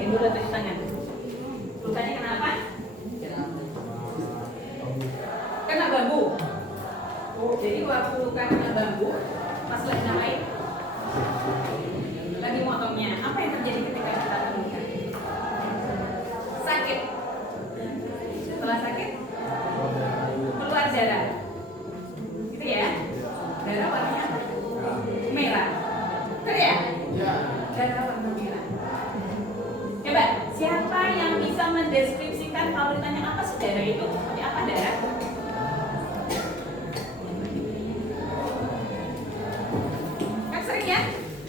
dulu tadi tangan. Lukanya kenapa? Kena bambu. Jadi waktu luka kena bambu, pas lagi ngapain? Lagi motongnya. Apa yang terjadi ketika kita terluka? Sakit. Setelah sakit, keluar darah. Gitu ya? Darah warnanya apa? Merah. Betul ya? Darah warna merah. Coba, siapa yang bisa mendeskripsikan kalau ditanya apa sih darah itu? Seperti apa darah? Kan sering ya?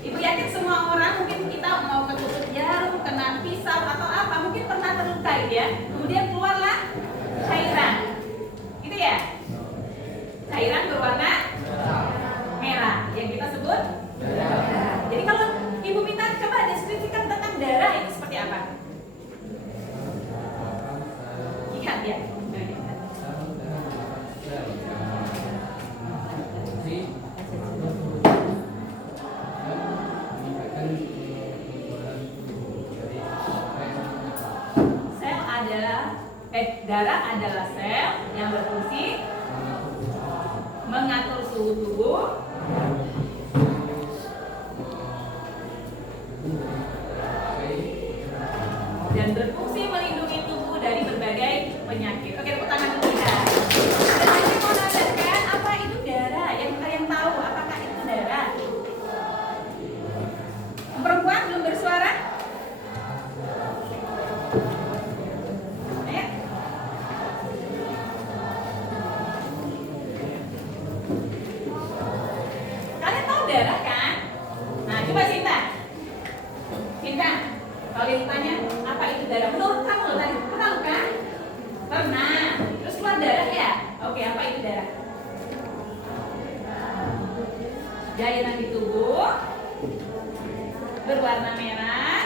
Ibu yakin semua orang, mungkin kita mau ketusuk jarum, kena pisau atau apa, mungkin pernah terluka gitu ya. Kemudian keluarlah cairan. Gitu ya? Cairan berwarna merah yang kita sebut darah. Jadi kalau ibu minta coba deskripsikan tentang darah itu seperti apa? Lihat ya. Darah adalah sel yang berfungsi mengatur suhu tubuh, dan berfungsi melindungi tubuh dari berbagai penyakit. Oke, tepuk tangan dulu kita. Dan lagi mau nanya apa itu darah? Yang kalian tahu apakah itu darah? Perempuan belum bersuara? Darah kan? Nah, coba Sinta. Kalau ditanya apa itu darah, menurut kamu loh tadi pernah kan? Pernah. Terus keluar darah ya? Oke, apa itu darah? Cairan di tubuh berwarna merah,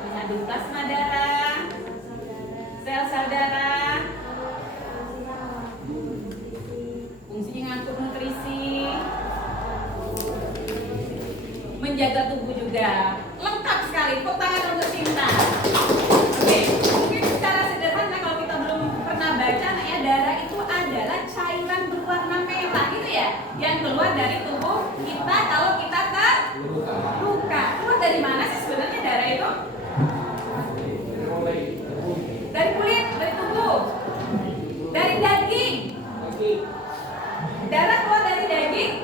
mengandung plasma darah, sel-sel darah, fungsinya ngatur nutrisi, menjaga tubuh juga. Lengkap sekali. Tepuk tangan untuk Sinta. Oke, mungkin secara sederhana kalau kita belum pernah baca, ya darah itu adalah cairan berwarna merah gitu ya, yang keluar dari tubuh kita kalau kita terluka. Keluar dari mana sih sebenarnya darah itu? Dari kulit, dari tubuh, dari daging. Darah keluar dari daging.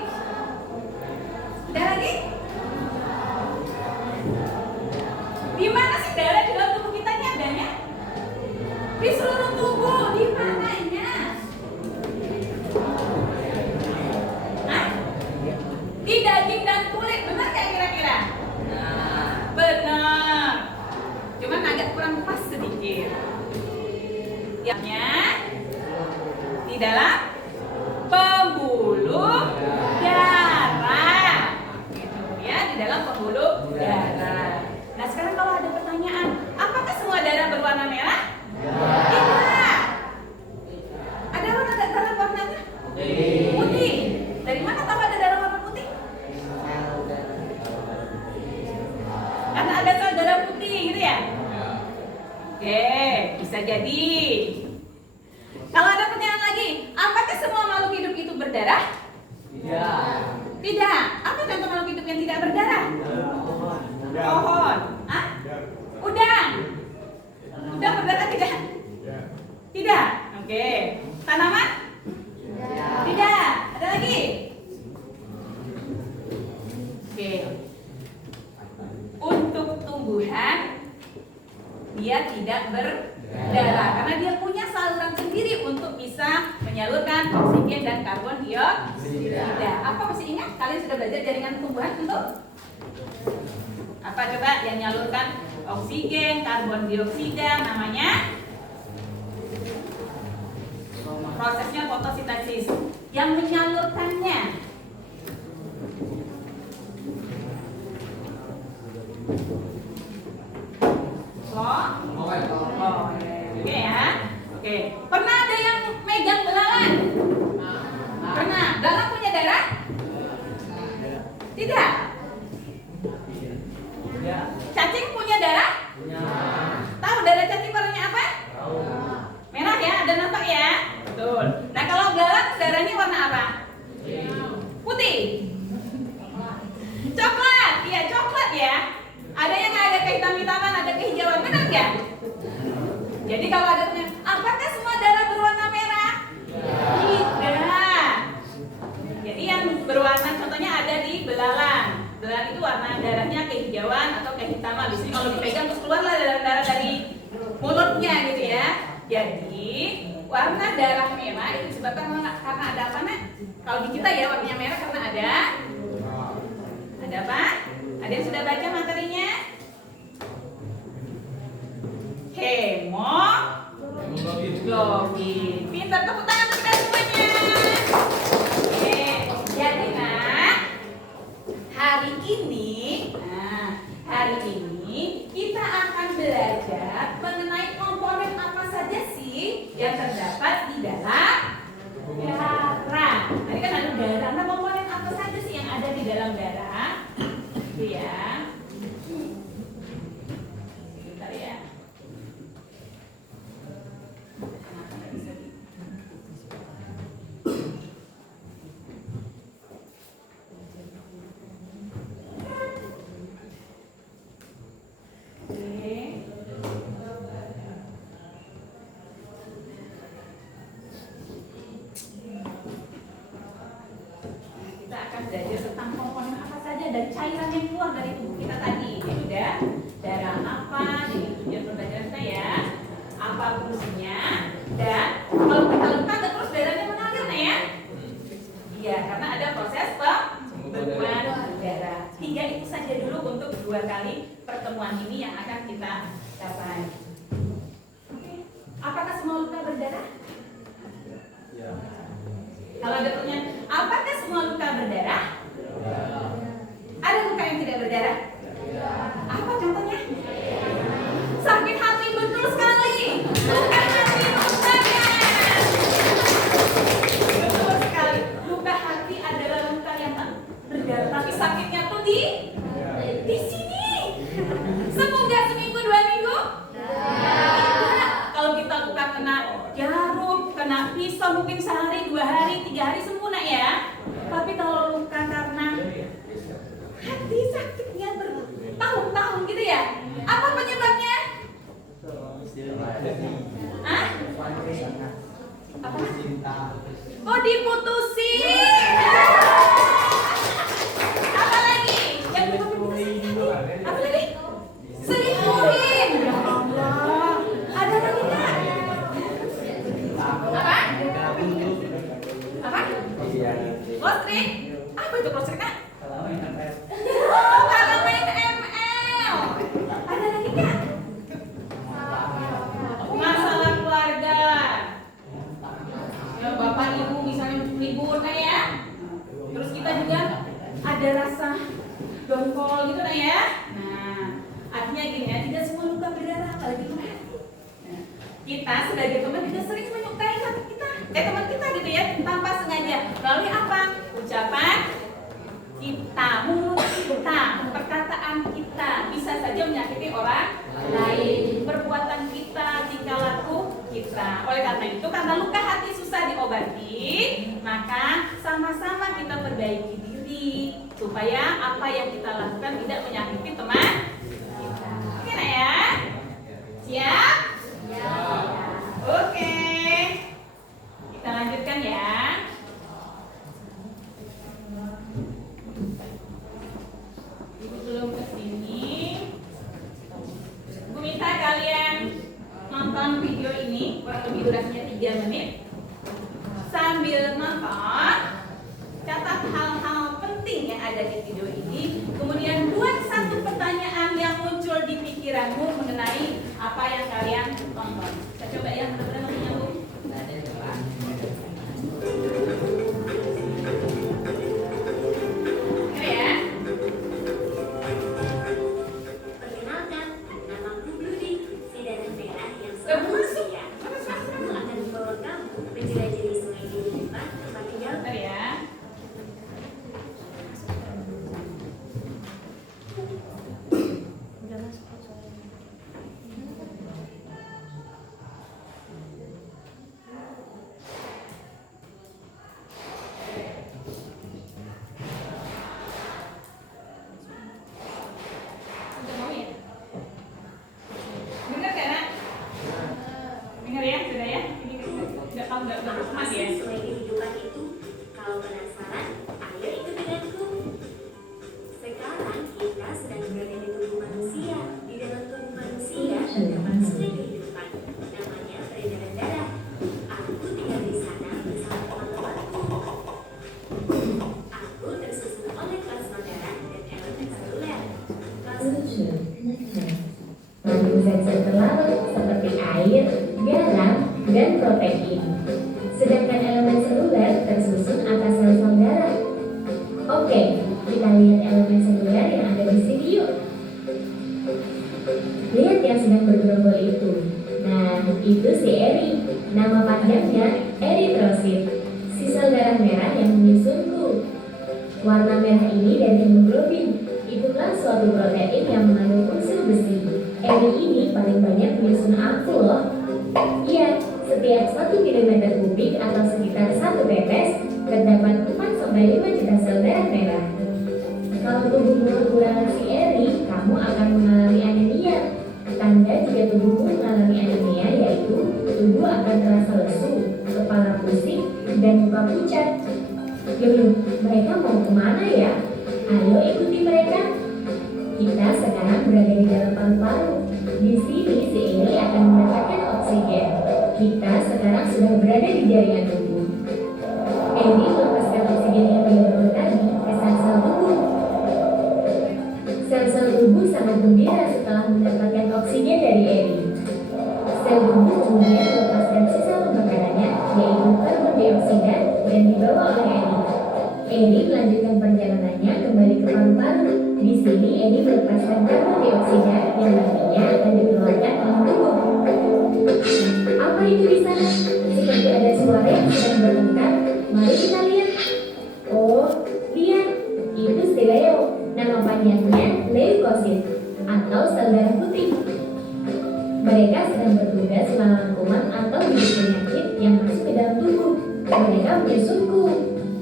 Daging? Di mana sih darah di dalam tubuh kita ini adanya? Di seluruh tubuh. Di mananya? Hah? Di daging dan kulit. Benar nggak kira-kira? Benar. Cuman agak kurang pas sedikit. Yang di dalam pembuluh darah, gitu ya, di dalam pembuluh darah. Nah sekarang kalau ada pertanyaan, apakah semua darah berwarna merah? Tidak. Ada darah warnanya putih. Dari mana tahu ada darah warna putih? Karena ada sel darah putih, gitu ya. Oke, bisa jadi. Kalau ada pertanyaan lagi, apakah semua makhluk hidup itu berdarah? Tidak. Apa contoh makhluk hidup yang tidak berdarah? Pohon. Hah? Udang. Udang berdarah tidak? Tidak. Oke. Tanaman? Tidak. Ada lagi? Oke. Untuk tumbuhan, dia tidak berdarah karena dia punya saluran sendiri untuk bisa menyalurkan oksigen dan karbon dioksida. Apa masih ingat? Kalian sudah belajar jaringan tumbuhan untuk apa coba yang menyalurkan oksigen, karbon dioksida? Namanya prosesnya fotosintesis. Yang menyalurkannya Oke ya. Oke. Pernah ada yang megang belalang? Pernah. Belalang punya darah? Tidak. sama. Biasanya kalau dipegang terus keluarlah darah dari mulutnya gitu ya. Jadi warna darah merah itu disebabkan karena ada apa, Nak? Kalau di kita ya warnanya merah karena ada apa? Ada yang sudah baca materinya? Hemoglobin. Pintar, tepuk tangan kita semuanya. Oke, jadi Nak, hari ini kita akan belajar mengenai komponen apa saja sih yang terdapat di dalam darah. Tadi kan ada darah. Nah, komponen apa saja sih yang ada di dalam darah? Itu ya. Bentar ya. Belajar tentang komponen apa saja dan cairan yang keluar dari tubuh kita tadi. Jadi udah darah apa, jadi tujuan pembelajaran kita ya, apa fungsinya, dan kalau kita luka terus darahnya mengalir nih ya. Iya, karena ada proses pembentukan darah. 3 itu saja dulu untuk 2 kali pertemuan ini yang akan kita capai. Oke. Apakah semua luka berdarah? Ya. Kalau ada pertanyaan, apakah semua luka berdarah? Ya. Ada luka yang tidak berdarah? Ya. Apa contohnya? Sakit hati, betul sekali. Luka hati, betul sekali. Luka hati adalah luka yang tak berdarah, tapi sakitnya tuh di sini. Sembuh nggak seminggu 2 minggu? Tidak. Kalau kita luka kena jarum, kena pisau mungkin sehari, 2 hari, 3 hari sembuh Nak ya. Tapi kalau luka karena hati sakitnya bertahun-tahun gitu ya, apa penyebabnya? Hah? Apa? Oh, diputusin. Apa lagi? Yang apa lagi? Selingkuhin. Ya Allah. Ada lagi nggak? Apa? Lostrik? Apa itu lostrik, Kak? Oh, kalau main ML. Ada lagi nggak? Masalah keluarga. Ya, bapak ibu misalnya libur Nah ya. Terus kita juga ada rasa dongkol gitu Nah ya. Nah, artinya gini ya, tidak semua luka berdarah apalagi luka hati. Nah, kita sebagai teman juga sering menyukai hati kita, teman kita gitu ya, tanpa sengaja. Melalui apa? Ucapan kita, mulut kita, perkataan kita bisa saja menyakiti orang lain, perbuatan kita, tingkah laku kita. Oleh karena itu, karena luka hati susah diobati, maka sama-sama kita perbaiki diri supaya apa yang kita lakukan tidak menyakiti teman kita. Oke Nak ya? Siap? Ya. Oke. Kita lanjutkan ya. Ibu belum kesini. Ibu minta kalian nonton video ini, kurang lebih durasinya 3 menit. Sambil nonton, catat hal-hal penting yang ada di video ini. Kemudian buat satu pertanyaan yang muncul di pikiranmu mengenai apa yang kalian tonton. Kita coba ya, mudah-mudahan masih nyambung. protein. Sedangkan elemen seluler tersusun atas sel-sel darah. Oke, kita lihat elemen seluler yang ada di sini yuk. Lihat yang sedang bergerombol itu. Nah, itu si eri. Nama panjangnya eritrosit. Si sel darah merah yang menyusunku. Warna merah ini dari hemoglobin. Itulah suatu protein yang mengandung unsur besi. Eri ini paling banyak menyusun ampul loh. Iya, setiap 1 mm kubik atau sekitar 1 tetes terdapat 4-5 juta sel darah merah. Kalau tubuhmu kekurangan si eri, kamu akan mengalami anemia. Tanda jika tubuhmu mengalami anemia yaitu tubuh akan terasa lesu, kepala pusing, dan muka pucat. Loh, mereka mau kemana ya? Ayo ikuti mereka. Kita sekarang berada di dalam paru-paru. Di sini si eri akan mendapatkan oksigen. Kita sekarang sudah berada di jaringan tubuh. Eri melepaskan oksigen yang dibawa tadi ke sel-sel tubuh. Sel-sel tubuh sangat gembira setelah mendapatkan oksigen dari eri. Sel tubuh kemudian melepaskan sisa pembakarannya, yaitu karbon dioksida, dan dibawa oleh eri. Eri melanjutkan perjalanannya kembali ke paru-paru. Di sini eri melepaskan karbon dioksida yang nantinya akan dikeluarkan oleh tubuh. Apa itu di sana? Seperti ada suara yang sedang bertengkar. Mari kita lihat. Oh, lihat. Itu si Leo. Nama panjangnya leukosit atau sel darah putih. Mereka sedang bertugas melawan kuman atau virus penyakit yang masuk ke dalam tubuh. Mereka menyusunku.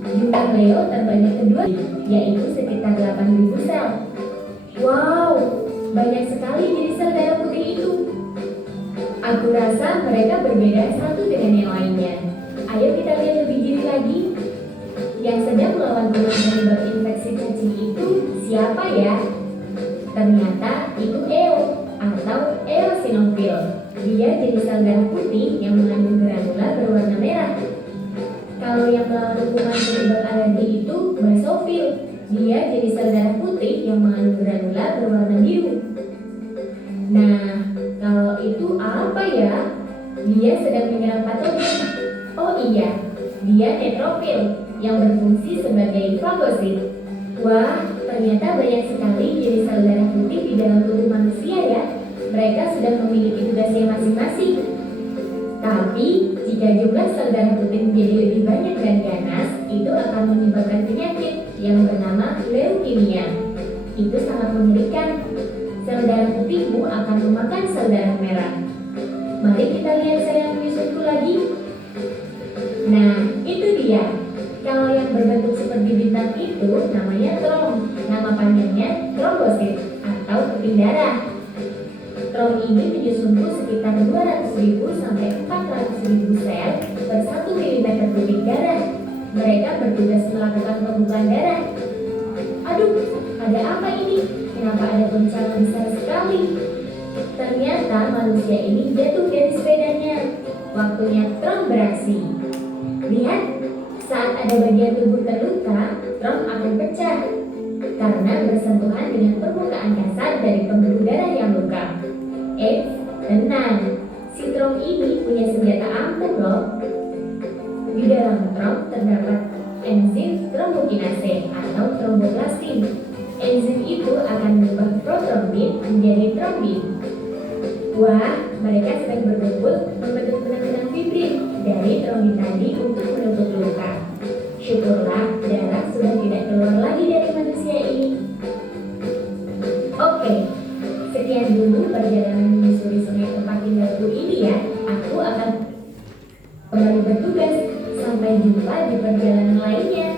Jumlah Leo terbanyak kedua, yaitu sekitar 8.000 sel. Wow, banyak sekali jenis sel darah putih itu. Aku rasa mereka berbeda satu dengan yang lainnya. Ayo kita lihat lebih jeli lagi. Yang sedang melawan kuman penyebab infeksi cacing itu siapa ya? Ternyata itu EO atau eosinofil. Dia jenis sel darah putih yang mengandung granula berwarna merah. Kalau yang melawan kuman penyebab alergi itu basofil. Dia jenis sel darah putih yang mengandung granula berwarna biru. Nah, kalau itu apa ya? Dia sedang menyerang patogen. Oh iya, dia neutrofil yang berfungsi sebagai fagosit. Wah, ternyata banyak sekali jenis sel darah putih di dalam tubuh manusia ya. Mereka sudah memiliki tugasnya masing-masing. Tapi, jika jumlah sel darah putih menjadi lebih banyak dan ganas, itu akan menyebabkan penyakit yang bernama leukemia. Itu sangat mengerikan. Sel darah putihmu akan memakan sel darah merah. Mari kita lihat sel yang menyusunku lagi. Nah, itu dia. Kalau yang berbentuk seperti bintang itu namanya trom. Nama panjangnya trombosit atau keping darah. Trom ini menyusunku sekitar 200.000 sampai 400.000 sel per 1 mm kubik darah. Mereka bertugas melakukan pembukaan darah. Aduh, ada apa ini? Kenapa ada goncangan besar sekali? Ternyata manusia ini jatuh dari sepedanya. Waktunya trom beraksi. Lihat, saat ada bagian tubuh terluka, trom akan pecah karena bersentuhan dengan permukaan kasar dari pembuluh darah yang luka. Tenang, si trom ini punya senjata ampuh loh. Di dalam trom terdapat enzim trombokinase atau tromboplastin. Enzim itu akan mengubah protrombin menjadi trombin. Wah, mereka sedang berkumpul membentuk benang-benang fibrin dari trombin tadi untuk menutup luka. Syukurlah darah sudah tidak keluar lagi dari manusia ini. Oke, sekian dulu perjalanan menyusuri sungai tempat tinggalku ini ya. Aku akan kembali bertugas. Sampai jumpa di perjalanan lainnya.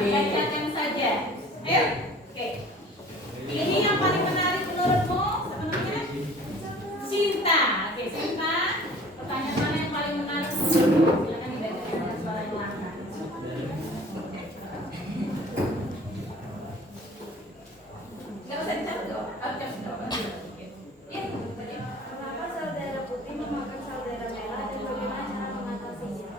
bacakan saja. Ayo. Oke. Ini yang paling menarik menurutmu apa namanya? Cinta. Oke, Cinta. Pertanyaan mana yang paling menarik? Silakan dibacakan dengan suara yang lantang. Nggak usah dicatat dong. Oke, sudah. Ya, Kenapa sel darah putih memakan sel darah merah dan bagaimana cara mengatasinya?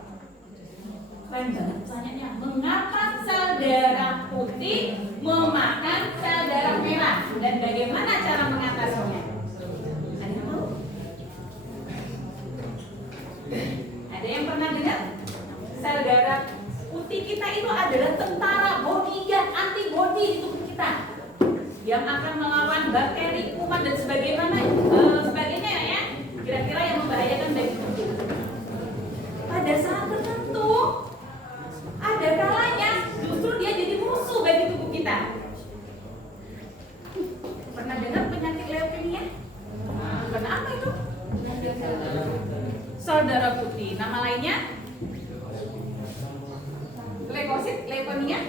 keren banget pertanyaannya. Mengapa sel darah putih memakan sel darah merah dan bagaimana cara mengatasinya? Ada yang tahu? Ada yang pernah dengar? Sel darah putih kita itu adalah tentara bodyguard, antibody di tubuh kita yang akan melawan bakteri, kuman dan sebagainya ya. Kira-kira yang membahayakan bagi tubuh. Pada saat tertentu ada kalanya justru dia jadi musuh bagi tubuh kita. Pernah dengar penyakit leukemia? Pernah apa itu? Sel darah putih. Nama lainnya? Leukosit, leukemia?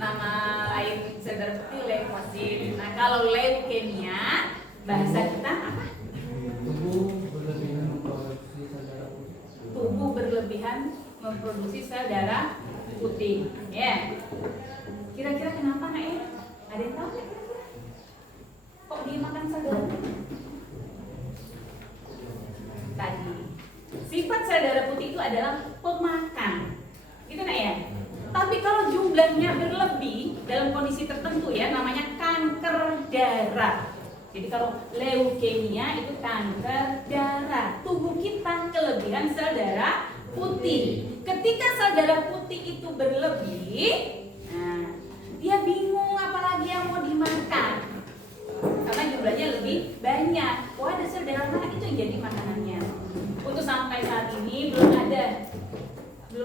Nama lain sel darah putih leukosit. Nah, kalau leukemia bahasa kita apa? Tubuh berlebihan memproduksi sel darah putih. Ya. Kira-kira kenapa, Nak ya? Ada yang tahu nggak kira-kira? Kok dia makan sel darah putih? Tadi sifat sel darah putih itu adalah pemakan. Gitu, Nak ya? Tapi kalau jumlahnya berlebih dalam kondisi tertentu ya, namanya kanker darah. Jadi kalau leukemia itu kanker darah. Tubuh kita kelebihan sel darah putih. Ketika sel darah putih itu berlebih, nah, dia bingung apalagi yang mau dimakan. Karena jumlahnya lebih banyak. Wah, ada sel darah mana itu yang jadi makanannya. Untuk sampai saat ini belum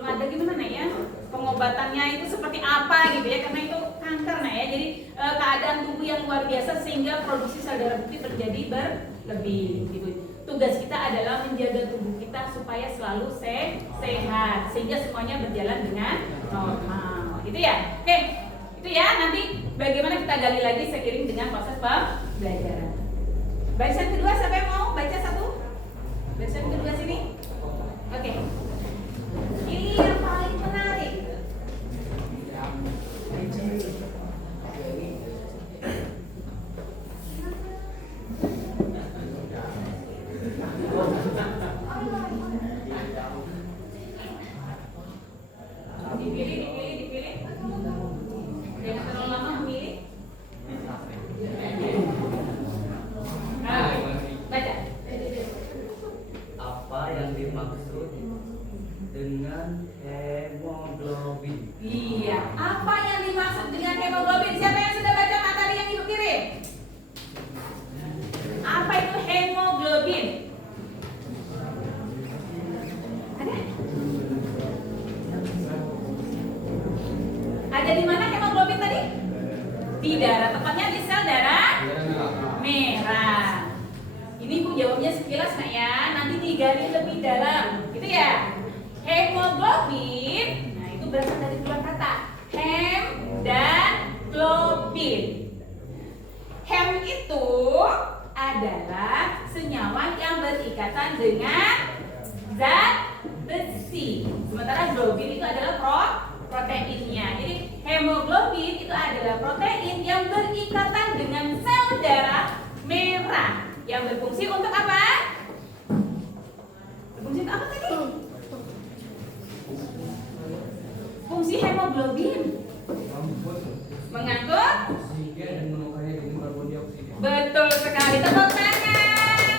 ada gimana ya pengobatannya itu seperti apa gitu ya, karena itu kanker ya. Jadi keadaan tubuh yang luar biasa sehingga produksi sel darah putih terjadi berlebih gitu. Tugas kita adalah menjaga tubuh kita supaya selalu sehat sehingga semuanya berjalan dengan normal gitu ya. Oke, itu ya, nanti bagaimana kita gali lagi seiring dengan proses pembelajaran. Bacaan kedua, siapa yang mau baca satu? Bacaan kedua sini. Oke. Ini yang paling menarik. Dipilih. Jangan terlalu lama memilih. Baca. Apa yang dimaksud dengan hemoglobin? Iya, apa yang dimaksud dengan hemoglobin? Siapa yang sudah baca materi yang Ibu kirim? Apa itu hemoglobin? Ada? Ada di mana hemoglobin tadi? Di darah, tepatnya di sel darah merah. Ini Bu jawabnya sekilas, Nak ya. Nanti digali lebih dalam, gitu ya. Hemoglobin, nah itu berasal dari dua kata, hem dan globin. Hem itu adalah senyawa yang berikatan dengan zat besi, sementara globin itu adalah proteinnya. Jadi hemoglobin itu adalah protein yang berikatan dengan sel darah merah yang berfungsi untuk apa? Berfungsi untuk apa tadi? Fungsi hemoglobin mengangkut Oksigen dan menukarnya dengan karbon dioksida. betul sekali, tepuk tangan.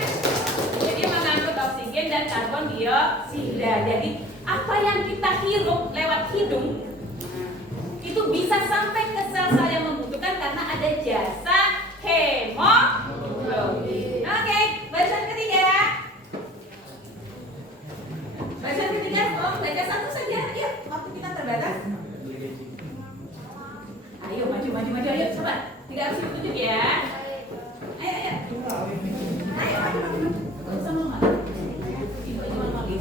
Jadi mengangkut oksigen dan karbon dioksida. Jadi apa yang kita hirup lewat hidung itu bisa sampai ke sel-sel yang membutuhkan karena ada jasa hemoglobin. Oke, bacaan ketiga. Bacaan ketiga, tolong baca satu saja. Yuk, waktu kita terbatas. Ayo maju, ayo cepat. Tidak harus ditunjuk ya. Ayo. Ayo, maju. Sama mama. Ibu malu.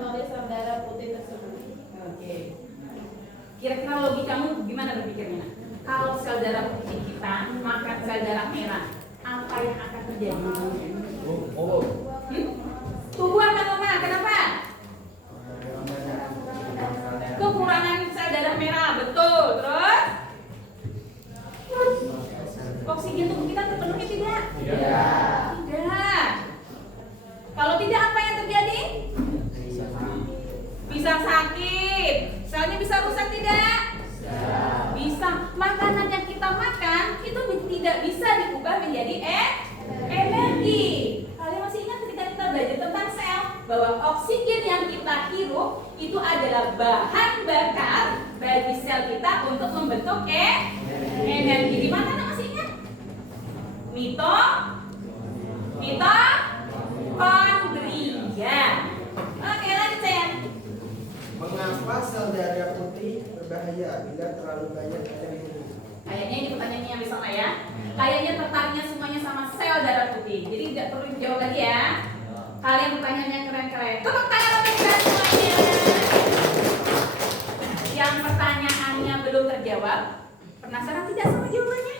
oleh saudara putih tersebut. Oke. Kira-kira logikamu gimana berpikirnya? Kalau sel darah putih kita makan sel darah merah, apa yang akan terjadi? Tubuh akan lemah. Kenapa? Kekurangan sel darah merah, betul. Terus? Oksigen tubuh kita terpenuhi tidak? Tidak. Kalau tidak, apa yang terjadi? Bisa sakit. Selnya bisa rusak tidak? Bisa. Makanan yang kita makan itu tidak bisa diubah menjadi energi. Kalian masih ingat ketika kita belajar tentang sel bahwa oksigen yang kita hirup itu adalah bahan bakar bagi sel kita untuk membentuk energi. Di mana masih ingat? Mitokondria. Oke, lanjut saya. Mengapa sel darah putih berbahaya bila terlalu banyak ada di tubuh? Kayaknya ini pertanyaannya yang sama ya. Kayaknya tertariknya semuanya sama sel darah putih. Jadi tidak perlu dijawab lagi ya. Kalian pertanyaannya keren-keren. Tepuk tangan untuk kita semuanya. Yang pertanyaannya belum terjawab, penasaran tidak sama jawabannya?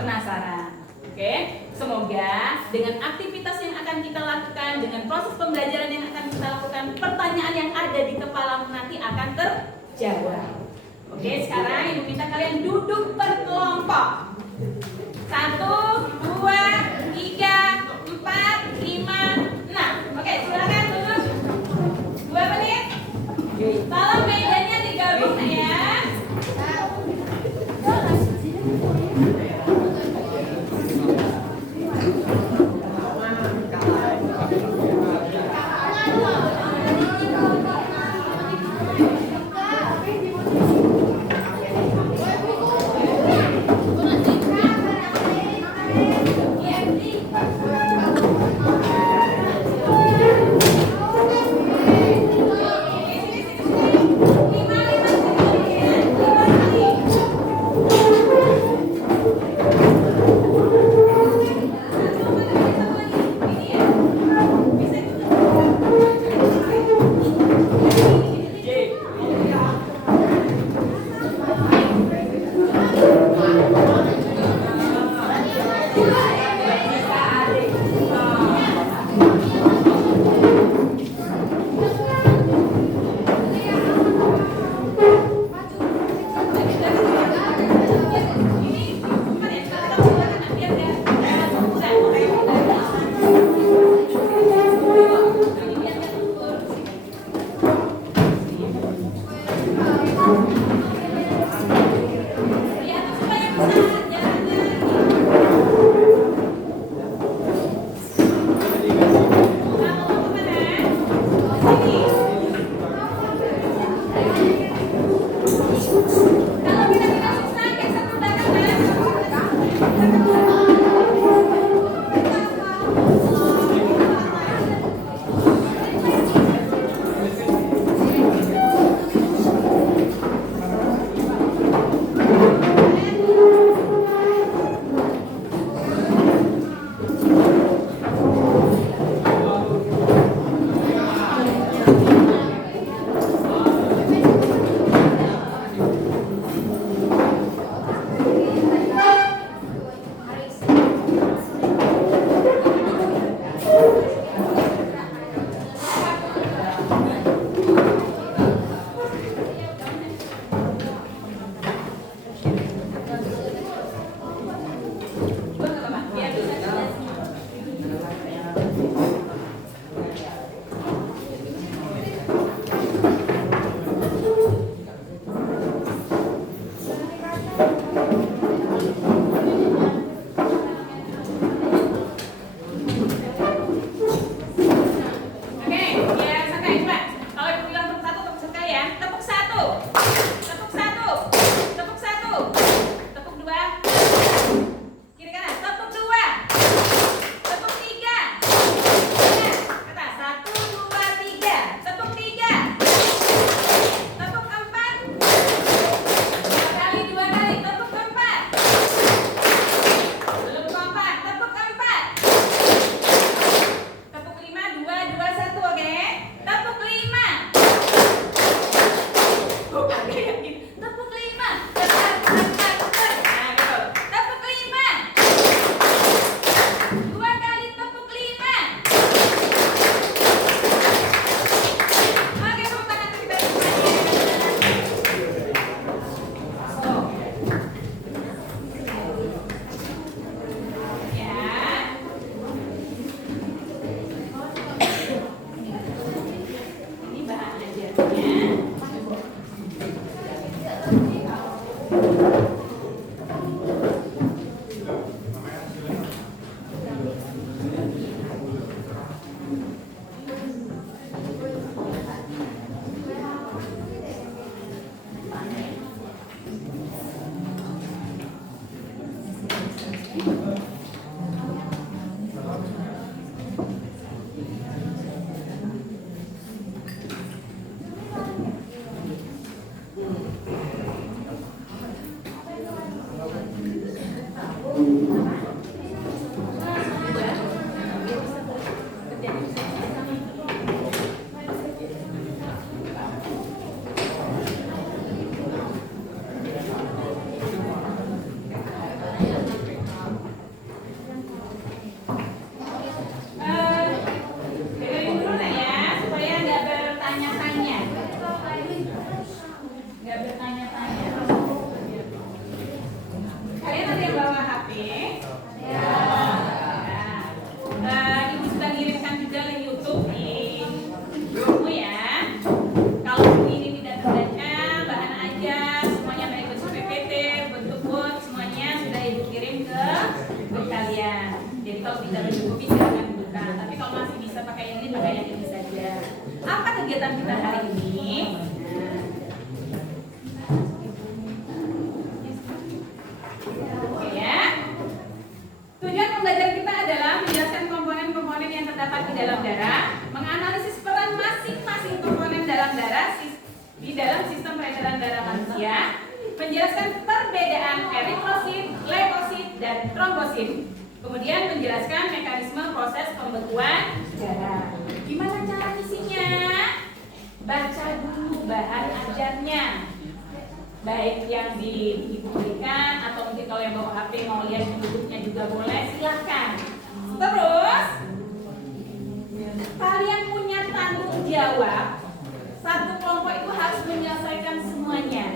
Penasaran. Oke, semoga dengan aktivitas yang akan kita lakukan, dengan proses pembelajaran yang akan kita lakukan, pertanyaan yang ada di kepalamu nanti akan terjawab. Oke, sekarang ibu minta kalian duduk berkelompok. 1, 2, 3, 4, 5, 6. Oke, silakan duduk. 2 menit. Tolong mejanya digabung ya. bertanya-tanya. Nggak bertanya-tanya. Kalian ada yang bawa HP? Ya. Ibu sudah ngirimkan juga link YouTube di buku ya. Kalau buku ini tidak terbaca, bahan ajar, semuanya baik bentuk PPT, bentuk Word, semuanya sudah ibu kirim ke kalian. Jadi kalau tidak mencukupi silakan buka. Tapi kalau masih bisa pakai yang ini saja. Apa kegiatan kita hari ini? Oke ya. Tujuan pembelajaran kita adalah menjelaskan komponen-komponen yang terdapat di dalam darah, menganalisis peran masing-masing komponen dalam darah di dalam sistem peredaran darah manusia, menjelaskan perbedaan eritrosit, leukosit, dan trombosit, kemudian menjelaskan mekanisme proses pembekuan darah. Gimana cara isinya? Baca dulu bahan ajarnya, baik yang diberikan atau mungkin kalau yang bawa HP mau lihat YouTube-nya juga boleh, silahkan. Terus kalian punya tanggung jawab, satu kelompok itu harus menyelesaikan semuanya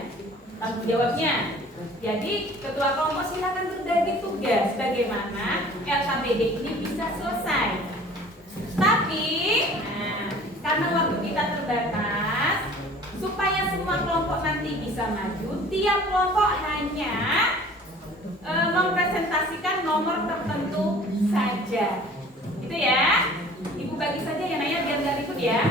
tanggung jawabnya. Jadi ketua kelompok silahkan berbagi tugas bagaimana LKPD ini bisa selesai. Tapi karena waktu kita terbatas, supaya semua kelompok nanti bisa maju, tiap kelompok hanya mempresentasikan nomor tertentu saja. Itu ya. Ibu bagi saja ya Naya biar nggak ribut ya.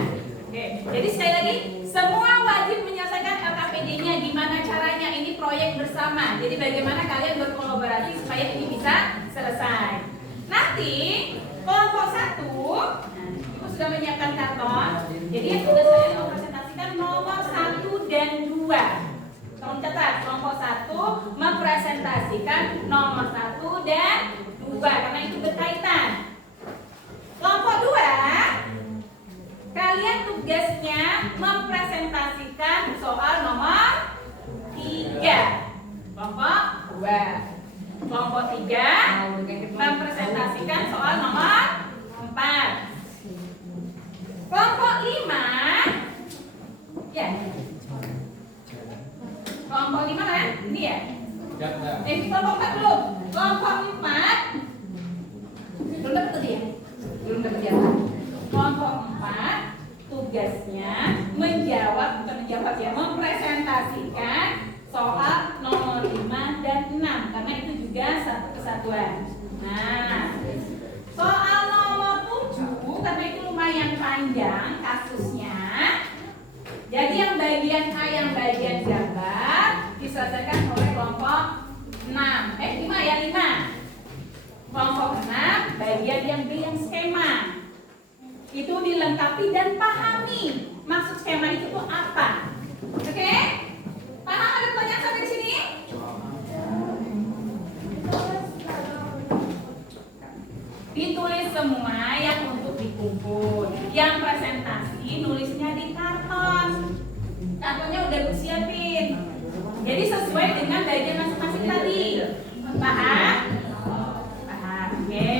Oke. Jadi sekali lagi, semua wajib menyelesaikan LKPD-nya. Gimana caranya? Ini proyek bersama. Jadi bagaimana kalian berkolaborasi supaya ini bisa selesai. Nanti kelompok 1, Ibu sudah menyiapkan karton. Jadi yang tugas saya mempresentasikan nomor 1 dan 2. Tolong catat, kelompok 1 mempresentasikan nomor 1 dan 2 karena itu berkaitan. Kelompok 2, kalian tugasnya mempresentasikan soal nomor 3. Kelompok 2. Kelompok 3 mempresentasikan soal nomor 4. Kelompok 5 ya. Kelompok 5 kan? Ini ya? Kelompok 4 belum. Kelompok 4 belum dapat tadi ya? Belum dapat ya. Kelompok 4 tugasnya mempresentasikan soal nomor 5 dan 6 karena itu juga satu kesatuan. Nah, soal nomor 7 karena itu lumayan panjang kasusnya. Jadi yang bagian A, yang bagian gambar diselesaikan oleh kelompok 6. 5 ya, 5. Kelompok 6 bagian yang B, yang skema. Itu dilengkapi dan pahami maksud skema itu tuh apa. Oke? Paham? Ada pertanyaan sampai di sini? Ditulis semua yang untuk dikumpul. Yang presentasi nulisnya di karton. Kartonnya udah gue siapin. Jadi sesuai dengan bagian masing-masing tadi. Paham? Paham. Oke.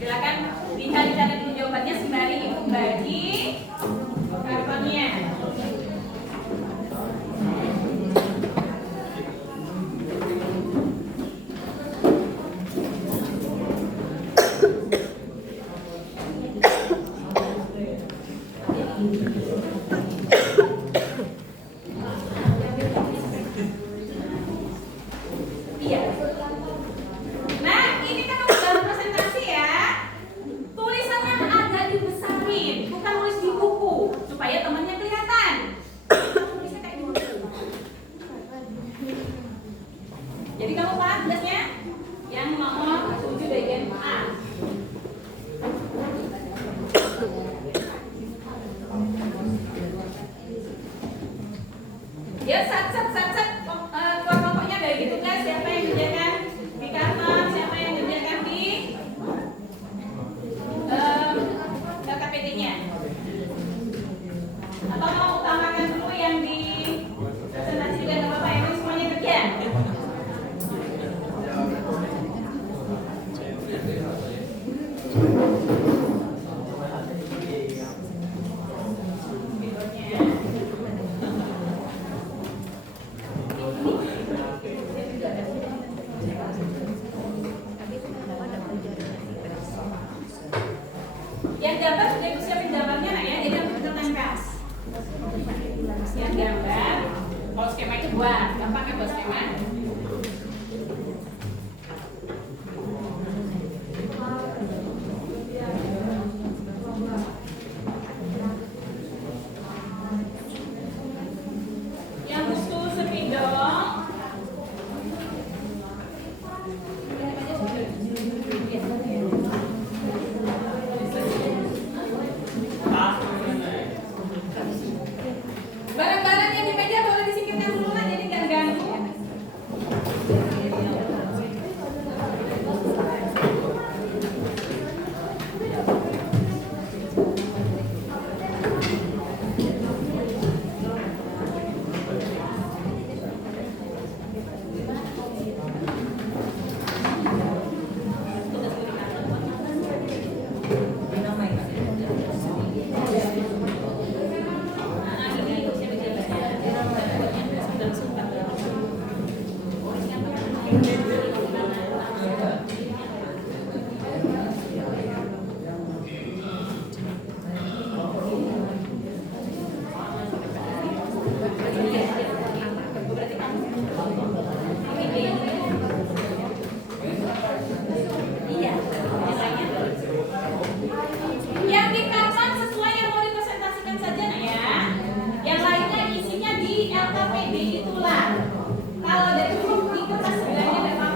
Silakan dicari-cari dulu jawabannya sembari ibu bagi kartonnya. Iya. Nah, ini kan udah presentasi ya. Tulisannya agak dibesarin, bukan nulis di buku supaya temannya kelihatan. Tulisnya kayak buku. Jadi kamu paham tugasnya? Yang nomor 7 bagian A. Ya, sat kelompoknya dari gitu kan. Siapa yang kerjakan di karton, siapa yang kerjakan di LKPD-nya. Atau mau utamakan dulu yang di presentasi juga nggak apa-apa, yang semuanya kerja. Berikutnya. Isian gambar. Kalau skema itu buat, gampang kan buat skema? Yang buku sepidol. Barang-barang yang di meja boleh disingkirkan dulu lah, jadi nggak ganggu. Yang di kapan sesuai yang mau dipresentasikan saja nak ya. Yang lainnya isinya di LKPD itulah. Kalau dari di kertas sebenarnya tidak apa-apa.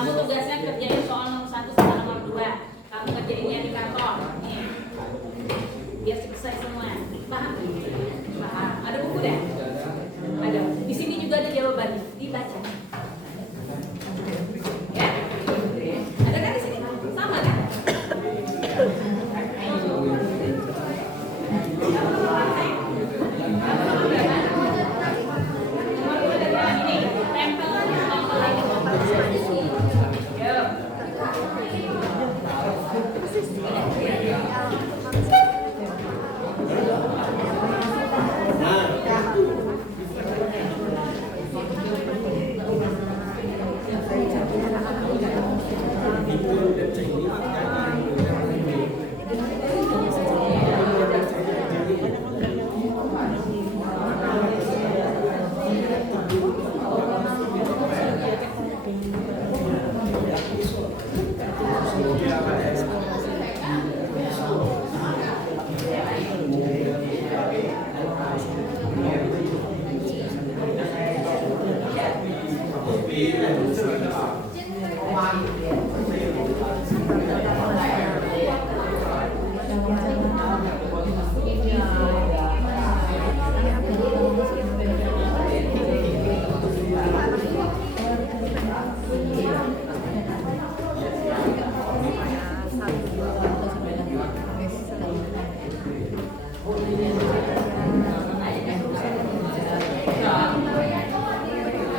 Kamu tugasnya kerjain soal nomor 1 sama nomor 2. Kamu kerjainnya di kantor. Nih. Biar selesai semua. Paham? Paham. Ada buku deh? Ada. Di sini juga ada jawabannya. Dibaca. Ya? Ada kan di sini? Sama kan?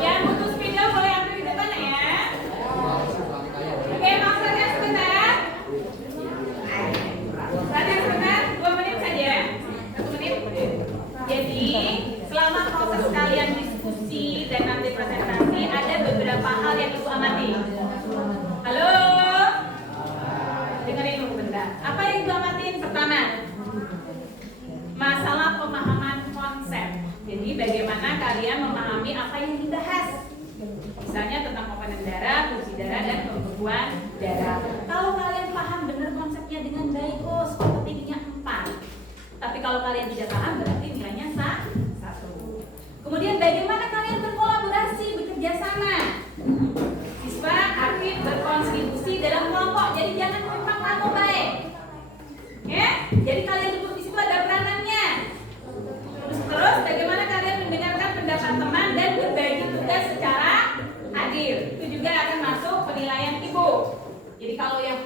Yang putus video boleh ambil di depan ya. Oke, maksudnya sebentar. Latihan sebentar, 2 menit saja. 1 menit. Jadi, selama proses kalian diskusi dan nanti presentasi, ada beberapa hal yang Ibu amati. Halo? Dengerin dulu bentar. Apa yang Ibu amatin? Pertama, masalah pemahaman konsep. Jadi bagaimana kalian memahami apa yang dibahas. Misalnya tentang komponen darah, fungsi darah, dan pembekuan darah. Kalau kalian paham benar konsepnya dengan baik, oh skor tingginya 4. Tapi kalau kalian tidak paham berarti nilainya 1. Kemudian bagaimana kalian berkolaborasi, bekerja sama. Siswa aktif berkontribusi dalam kelompok. Jadi jangan numpang kamu baik. Ya? Jadi kalian duduk di situ ada peranannya. Terus bagaimana kalian mendengarkan pendapat teman dan berbagi tugas secara adil. Itu juga akan masuk penilaian Ibu. Jadi kalau yang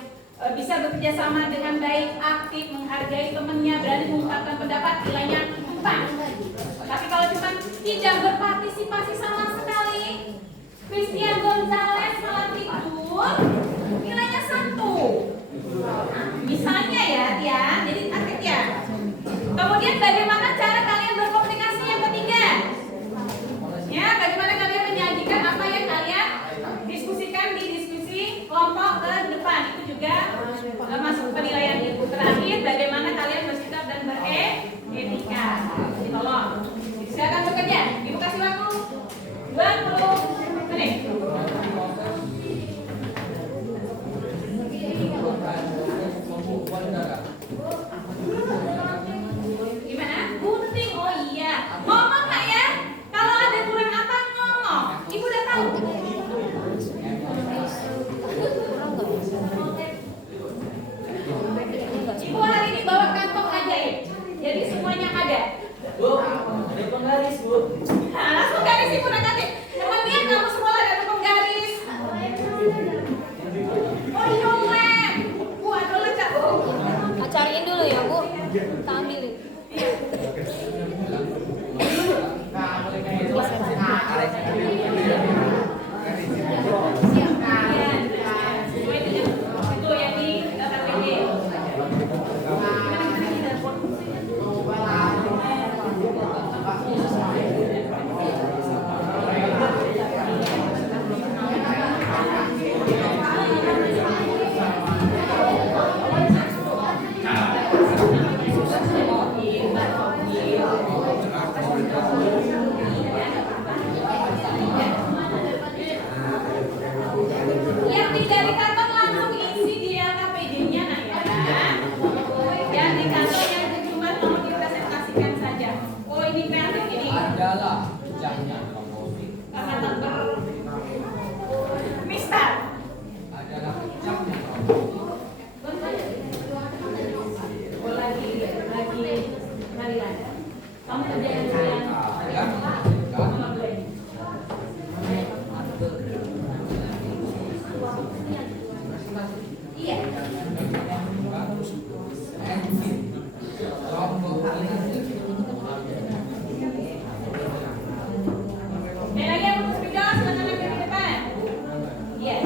bisa bekerja sama dengan baik, aktif, menghargai temannya, berani mengungkapkan pendapat, nilainya 4. Tapi kalau cuma tidak berpartisipasi sama sekali, Christian Gonzalez malah tidur, nilainya 1. Misalnya ya, Tian, jadi aktif ya. Kemudian bagaimana cara kalian berkomunikasi yang ketiga? Ya, bagaimana kalian menyajikan apa yang kalian diskusikan di diskusi kelompok ke depan. Itu juga masuk penilaian Ibu. Terakhir, bagaimana kalian bersikap dan beretika. Jadi tolong, silakan bekerja. Ibu kasih waktu 20 menit. Gimana? Gunting, oh iya. Ngomong nggak ya? Kalau ada kurang apa ngomong. Ibu udah tahu. Ibu hari ini bawa kantong ajaib. Jadi semuanya ada. Bu, ada penggaris Bu. Nah, langsung garis Ibu nanti. Temennya kamu sekolah ada penggaris. Oh iya, Lem. Bu, ada lecak Bu. Cariin dulu ya Bu, kita ambilin. Sesuai dengan itu yang di KPD. Iya. Dan lagi yang untuk video, silakan ambil di depan. Iya.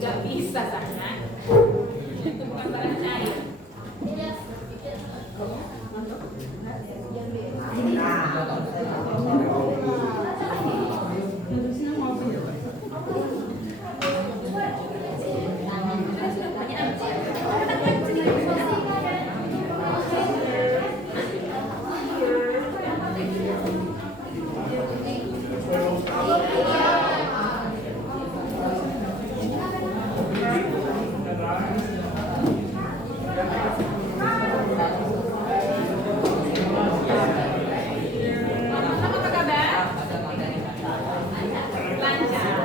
Nggak bisa sana. Itu bukan barang cair. Apa kabar? Lancar.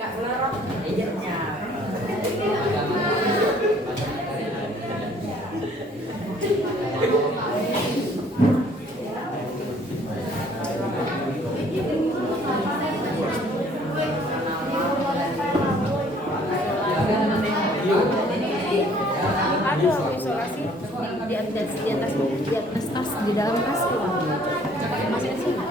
Kak Lerok ajarnya. Ada aku isolasi di atas tas di dalam tas masih di sini.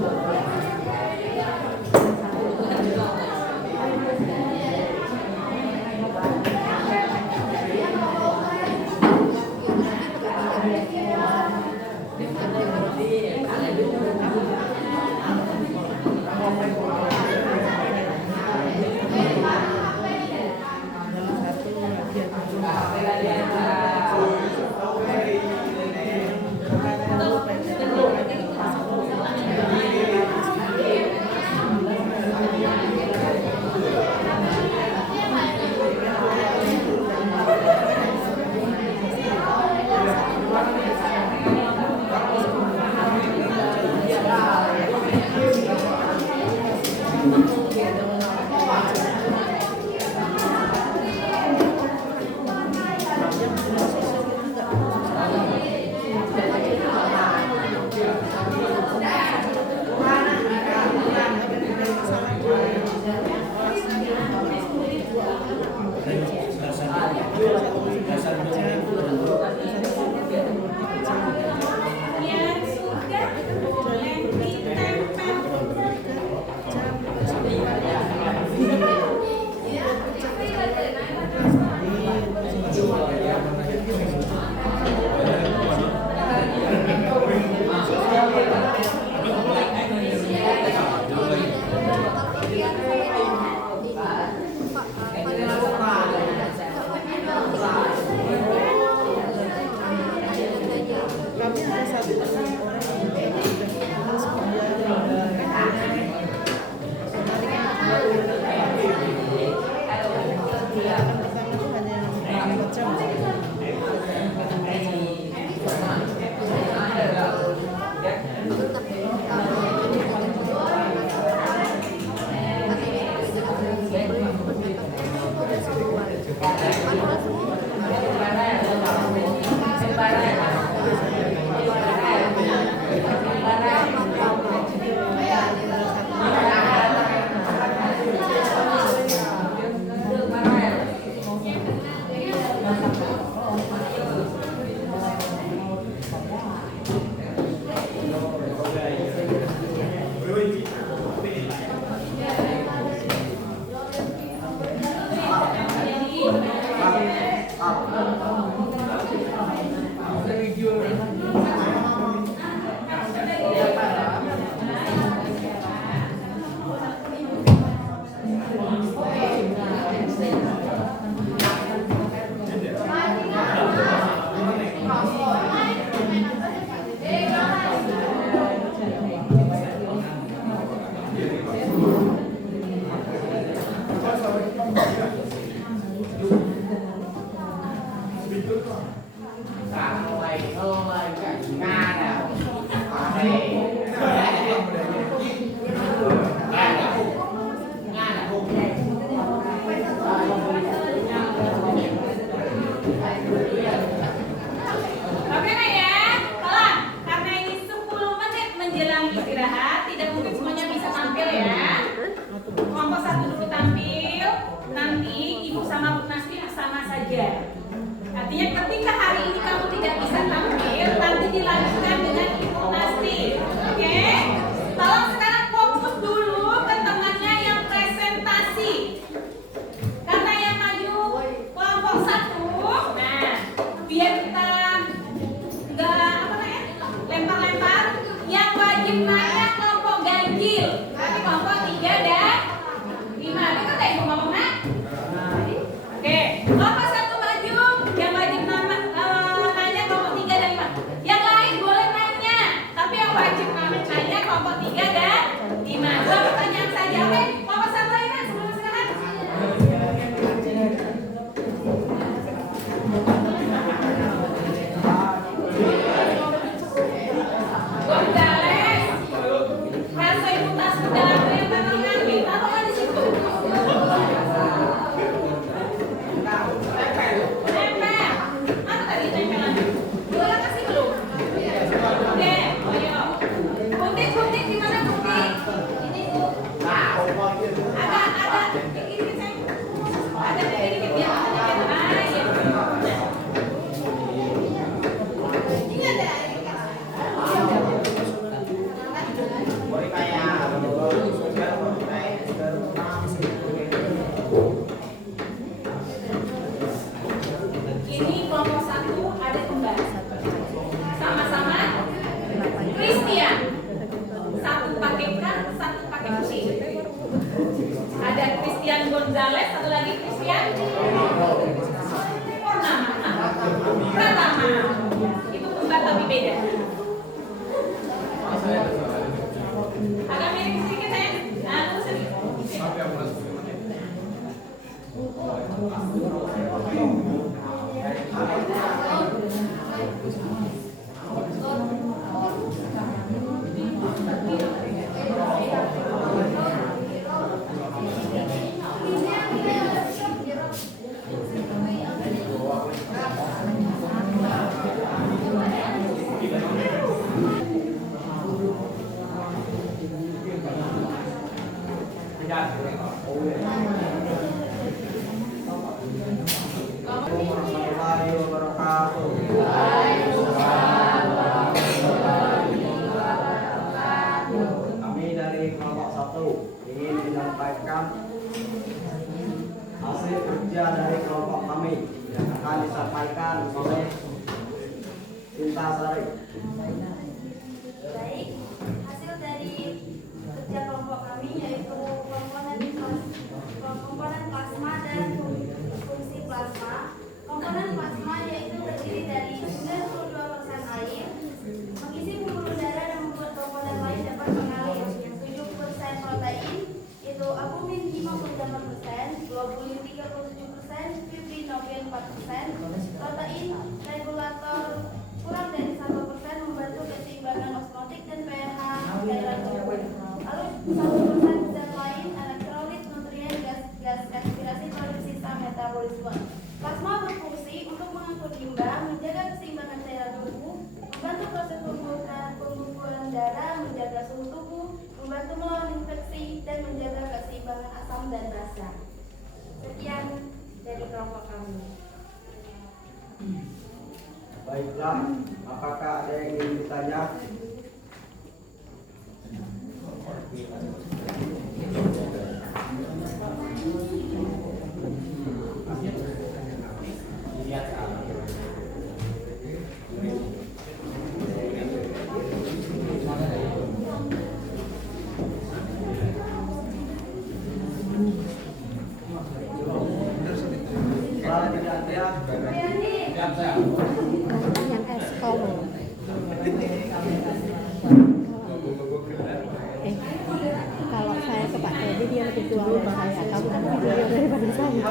Yang sudah boleh ditempel. Kami ada satu orang yang Oke nah ya, tolong. Karena ini 10 menit menjelang istirahat, tidak mungkin semuanya bisa tampil ya. Kelompok 1 dulu tampil, nanti Ibu sama Bu Nasti bersama saja. Artinya ketika hari ini kamu tidak bisa tampil, nanti dilanjutkan dengan Ibu Nasti. Oke? Tolong sekarang fokus dulu ke temannya yang presentasi. Karena yang maju kelompok 1, nah biar kita nggak apa namanya lempar-lempar. Yang wajib nanya kelompok ganjil, berarti kelompok 3 dan 5. Dengar nggak Ibu ngomong nak? Oke, kelompok 1 maju, yang wajib nanya kelompok 3 dan 5. Yang lain boleh nanya, tapi yang wajib nanya kelompok 3 dan 5. 2 pertanyaan saja. Oke, kelompok 1 lagi mas, sebelum istirahat. Gonzales, Raso Ibu Tas Gonzales, satu lagi Christian Pratama. Itu kembar tapi beda. Agak mirip sedikit saya. Nah, terus sedikit. Warahmatullahi wabarakatuh. Kami dari kelompok 1 ingin menyampaikan hasil kerja dari kelompok kami yang akan disampaikan oleh Sinta Sari. Baik, hasil dari kerja kelompok kami yaitu komponen plasma dan fungsi plasma. Komponen plasma yaitu terdiri dari 92% air, mengisi pembuluh darah dan membuat komponen lain dapat mengalir. 7% protein, yaitu albumin 58%, globulin 37%, fibrin 4%, protein regulator kurang dari 1% membantu keseimbangan osmotik dan pH cairan tubuh. Lalu 1% zat lain, elektrolit, nutrien, gas respirasi, produksi sisa metabolisme. Plasma berfungsi untuk mengangkut limbah, menjaga keseimbangan cairan tubuh, membantu proses pembubuhan darah, menjaga suhu tubuh, membantu melawan infeksi, dan menjaga keseimbangan asam dan basa. Sekian dari kelompok kami. Baiklah, apakah ada yang ingin ditanya? Kalau tidak ada, Yang eskom. Kalau saya ke Pak Teddy dia lebih tua dari saya. Kamu kan lebih tua daripada saya.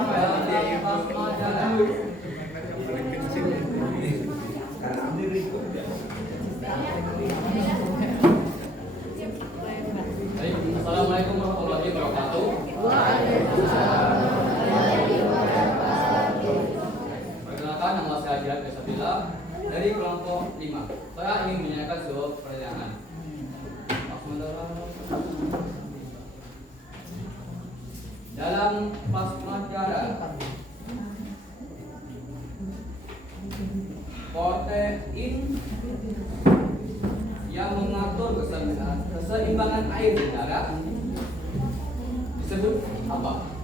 Assalamualaikum warahmatullahi wabarakatuh. Perkenalkan, nama saya Jirat Kesabila dari kelompok 5. Saya ingin menanyakan sebuah pertanyaan. Dalam plasma darah, protein yang mengatur keseimbangan air di darah disebut apa?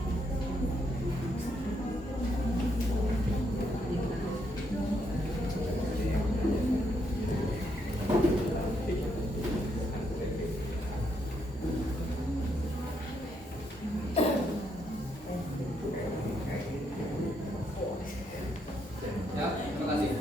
Ya, terima kasih.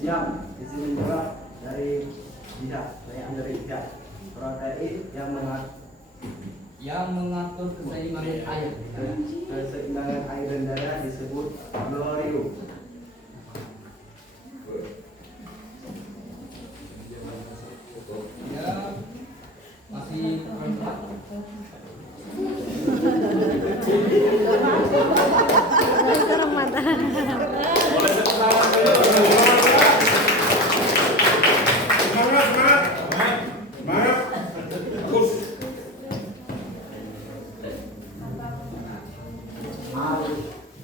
siap izin menjawab dari Tidak, saya dari Tidak. Protein yang mengatur keseimbangan air. keseimbangan air dan darah disebut glorium. Ya, masih Sekarang mana?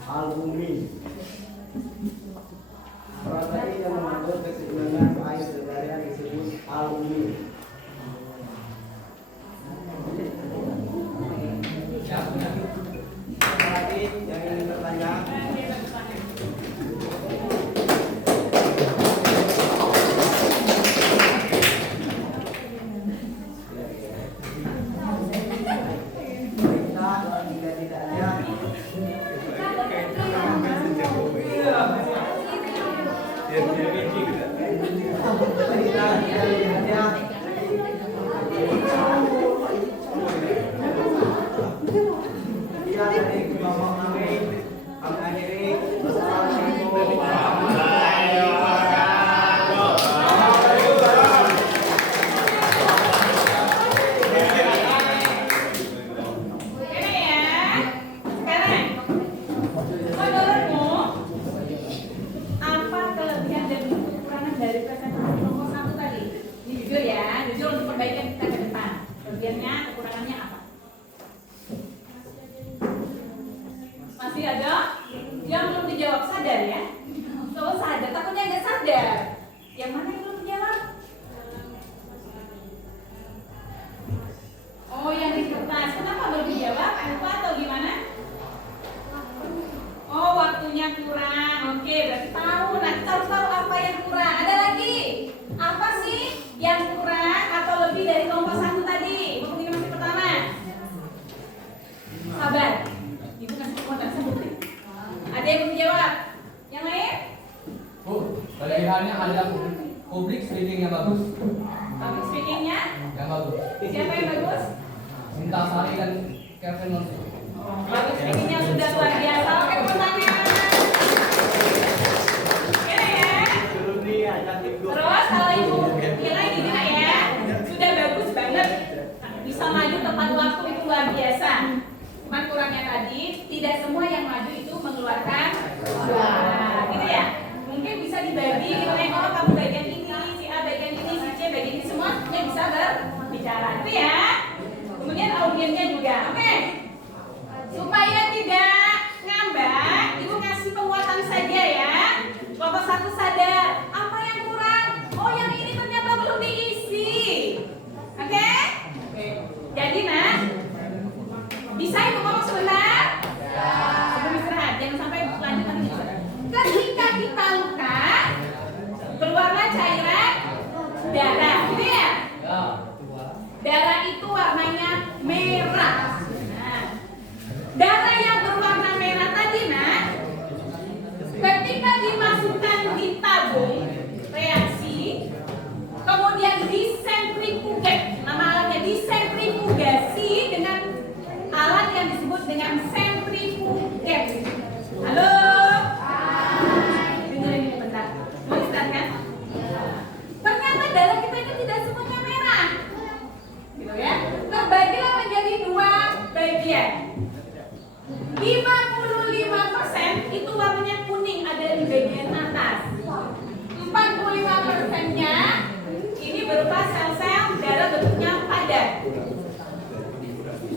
Albumin kelebihannya, kekurangannya apa? Masih ada yang belum dijawab, sadar ya? Kalau sadar, takutnya nggak sadar. Yang mana yang belum dijawab? Oh, yang di kertas. Kenapa belum dijawab? Lupa atau gimana? Oh, waktunya kurang. Oke, berarti tahu. Nah, kita harus tahu apa yang kurang. Ada lagi? Apa sih yang kurang atau lebih dari kelompok 1 tadi? Mungkin pertama. Sabar. Ibu kasih kekuatan sendiri. Ada yang belum jawab? Yang lain? Bu, kelebihannya ada public speaking yang bagus. Public speakingnya? Yang bagus. Siapa yang bagus? Sinta Sari dan Kevin Monsi. Public speakingnya sudah luar biasa. Oke, tepuk tangan. Oke ya. Terus kalau ibu nilai di sini ya, sudah bagus banget. Bisa maju tepat waktu itu luar biasa. Cuman kurangnya tadi, tidak semua yang maju itu mengeluarkan suara, gitu ya. Mungkin bisa dibagi gitu ya. Oh, kamu bagian ini, si A bagian ini, si C bagian ini, semuanya bisa berbicara, gitu ya. Kemudian audiensnya juga, oke. Supaya tidak ngambek, ibu kasih penguatan saja ya. Kelompok 1 sadar, apa yang kurang? Oh, yang ini ternyata belum diisi. Oke? Jadi nah, bisa ibu ngomong sebentar? Sebelum istirahat, jangan sampai lanjut nanti bisa. Ketika kita luka, keluarlah cairan darah, gitu ya? Ya. Darah itu warnanya merah. Nah, darah yang berwarna merah tadi, nah, ketika dimasukkan di tabung reaksi, kemudian disentrifugasi, nama alatnya disentrifugasi dengan alat yang disebut dengan sentrifuge. Halo? Dengerin ini bentar. Mau istirahat kan? Ternyata darah kita itu tidak semuanya merah. Gitu ya. Terbagilah menjadi 2 bagian. 55% itu warnanya kuning, ada di bagian atas. 45%-nya ini berupa sel-sel darah bentuknya padat.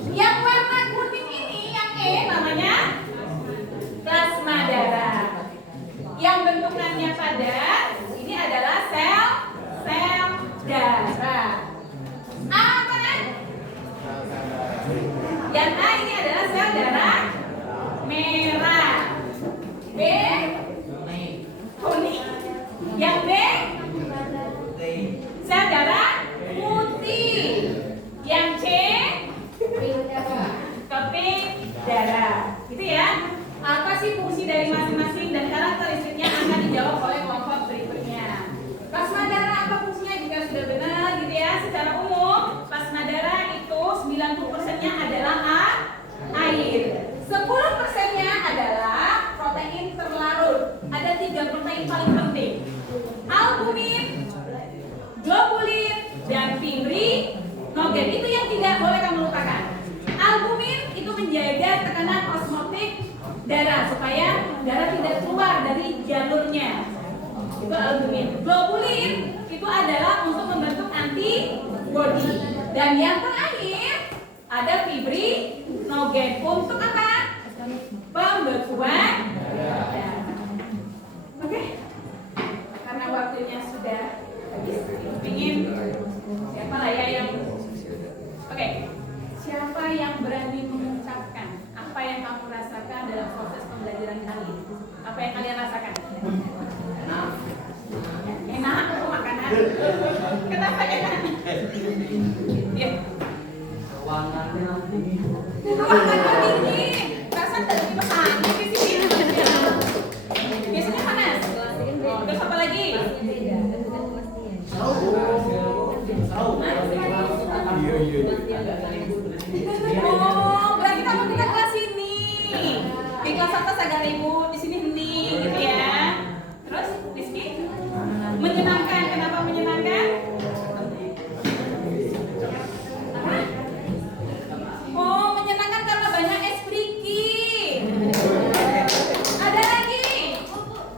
Yang warna kuning ini, yang E namanya plasma darah. Yang bentukannya padat, ini adalah sel-sel darah. A apa kan? Yang A ini adalah sel darah merah. B kuning. Yang B sel darah putih. Yang C keping darah. Gitu ya. Apa sih fungsi dari masing-masing dan karakteristiknya akan dijawab oleh kelompok berikutnya. Plasma darah apa fungsinya jika sudah benar gitu ya. Secara umum plasma darah itu 90%-nya adalah air. 10%-nya adalah protein terlarut. Ada 3 protein paling penting. Albumin, globulin, dan fibrinogen. Itu yang tidak boleh kamu lupakan. Albumin itu menjaga tekanan osmotik darah supaya darah tidak keluar dari jalurnya. Itu albumin. Globulin itu adalah untuk membentuk antibody. Dan yang terakhir ada fibrinogen untuk apa? Pembekuan darah. Oke? Karena waktunya sudah habis, ingin siapa lah ya yang oke. Siapa yang berani mengucapkan apa yang kamu rasakan dalam proses pembelajaran kali? Apa yang kalian rasakan? Enak untuk makanan. Kenapa enak? Ya. Ruangannya tinggi. Ruangannya tinggi. Rasa dari pesannya di sini. Biasanya panas. Terus apa lagi? Oh, berarti kamu tidak kelas ini. Di kelas atas agak ribut, di sini hening gitu ya. Terus Rizky? Menyenangkan. Kenapa menyenangkan? Apa? Oh, menyenangkan karena banyak espriki. Ada lagi?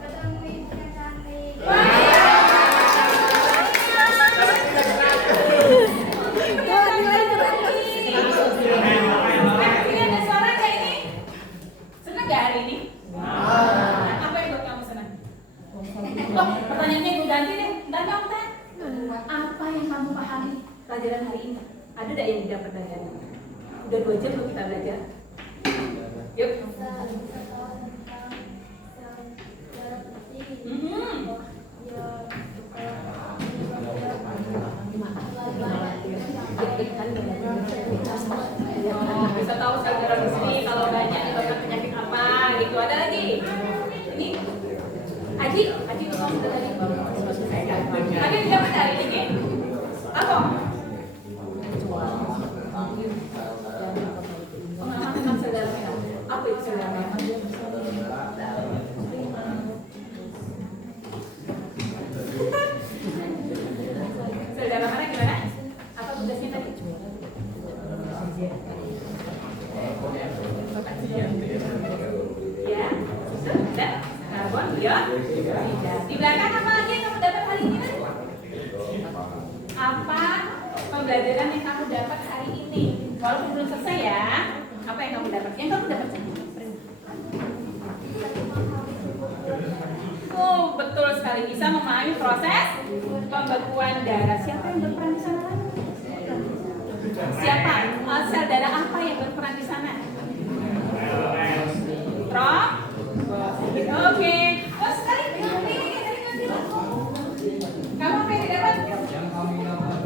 Ketemu istrinya cantik. Wah, Udah 2 jam loh kita belajar. Yuk. Bisa tahu saudara di sini kalau banyak disebabkan penyakit apa gitu. Ada lagi? Ini Aji itu kamu sudah tadi. Tapi tidak pada hari ini. Apa? Pengalaman tentang saudara. Apa itu saudara? Saudara mana gimana? Apa tugasnya tadi? Ya, sudah. Karbon, ya. Di belakang apa lagi yang kamu dapat hari ini? Apa pembelajaran yang kamu dapat hari ini? Walaupun belum selesai ya. Apa yang kamu dapat? Yang kamu dapat Oh, betul sekali, bisa memahami proses pembekuan darah. Siapa yang berperan di sana? Siapa? Sel darah apa yang berperan di sana? Oke. Oh, sekali ini. Kamu apa yang dapat? Yang kami dapat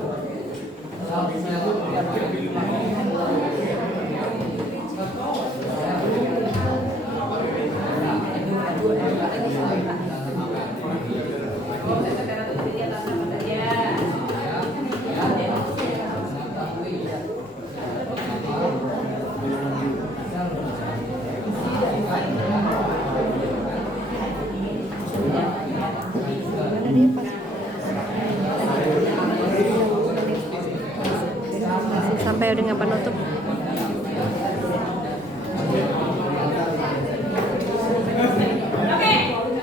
sampai dengan penutup. Oke,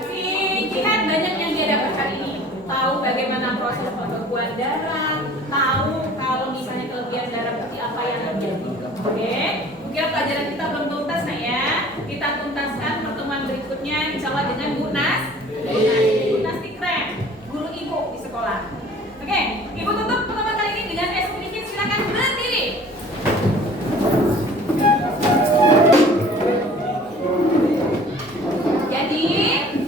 si Jihad banyak yang dia dapat hari ini. Tahu bagaimana proses pembekuan darah, tahu kalau misalnya kelebihan darah seperti apa yang terjadi. Oke, mungkin pelajaran kita belum tuntas nah ya. Kita tuntaskan pertemuan berikutnya insya Allah dengan Bu Nastikren, guru ibu di sekolah. Oke, ibu tutup pertemuan kali ini dengan sedikit, silakan berdiri. Jadi,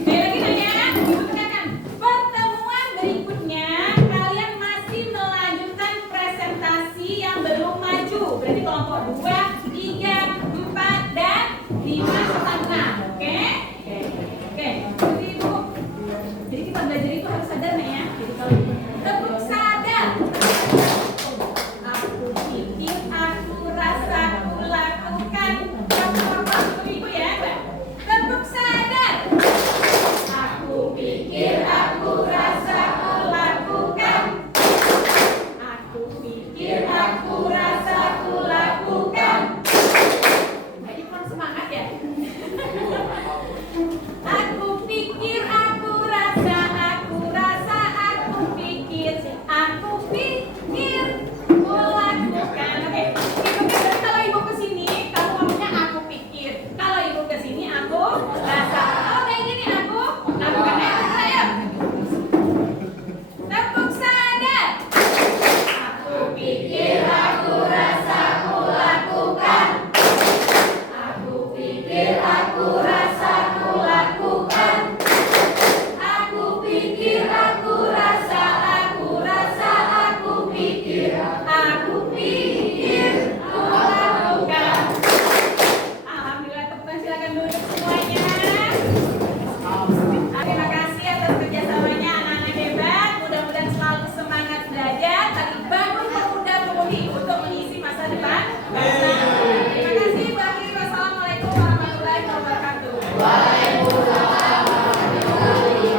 saya lagi nanya, ibu tekankan, pertemuan berikutnya kalian masih melanjutkan presentasi yang belum maju. Berarti kelompok 2, 3, 4, dan 5 serta 6. Oke? Oke. Jadi ibu, jadi kita belajar itu harus sadar nih ya. Jadi kalau tepuk sadar. Aku pikir, aku rasa, aku lakukan. Kamu ibu ya, Mbak. Tepuk sadar. Aku pikir, aku rasa, aku lakukan. Aku pikir, aku rasa, aku lakukan. Kayaknya kurang semangat ya. Aku pikir, aku rasa, aku pikir, ku lakukan. Oke, kalau ibu kesini, kamu ngomongnya aku pikir. Kalau ibu kesini, aku rasa. Oh, kayak gini aku lakukan. Ayo. Tepuk sadar. Aku pikir, aku rasa, aku lakukan. Aku pikir, aku rasa, aku lakukan. Aku pikir, aku rasa, aku pikir, ku lakukan. Alhamdulillah, tepuk tangan, silakan duduk semuanya. Terima kasih atas kerjasamanya anak-anak hebat. Mudah-mudahan selalu semangat belajar, tapi bangun pemuda-pemudi untuk mengisi masa depan bangsa. Terima kasih. Wassalamualaikum warahmatullahi wabarakatuh.